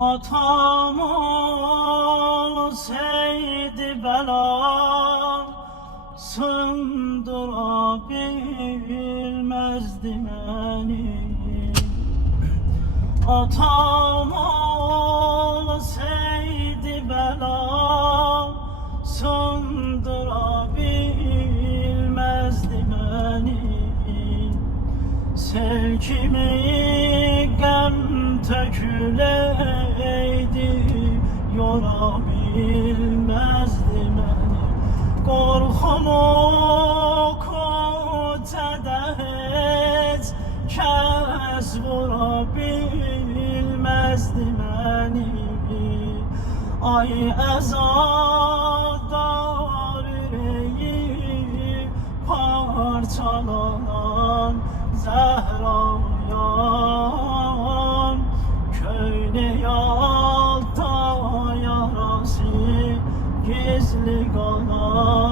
Atam olsaydı bela sındırabilmezdi beni. Atam olsaydı bela sındırabilmezdi beni. Sevgimi gem töküleydi, yorabilmezdi beni. Korkumu kocada hiç kes vurabilmezdi beni. Ay ezadar yüreği parçalanan Zehra'yam, köyne yalta yarası gizli kalan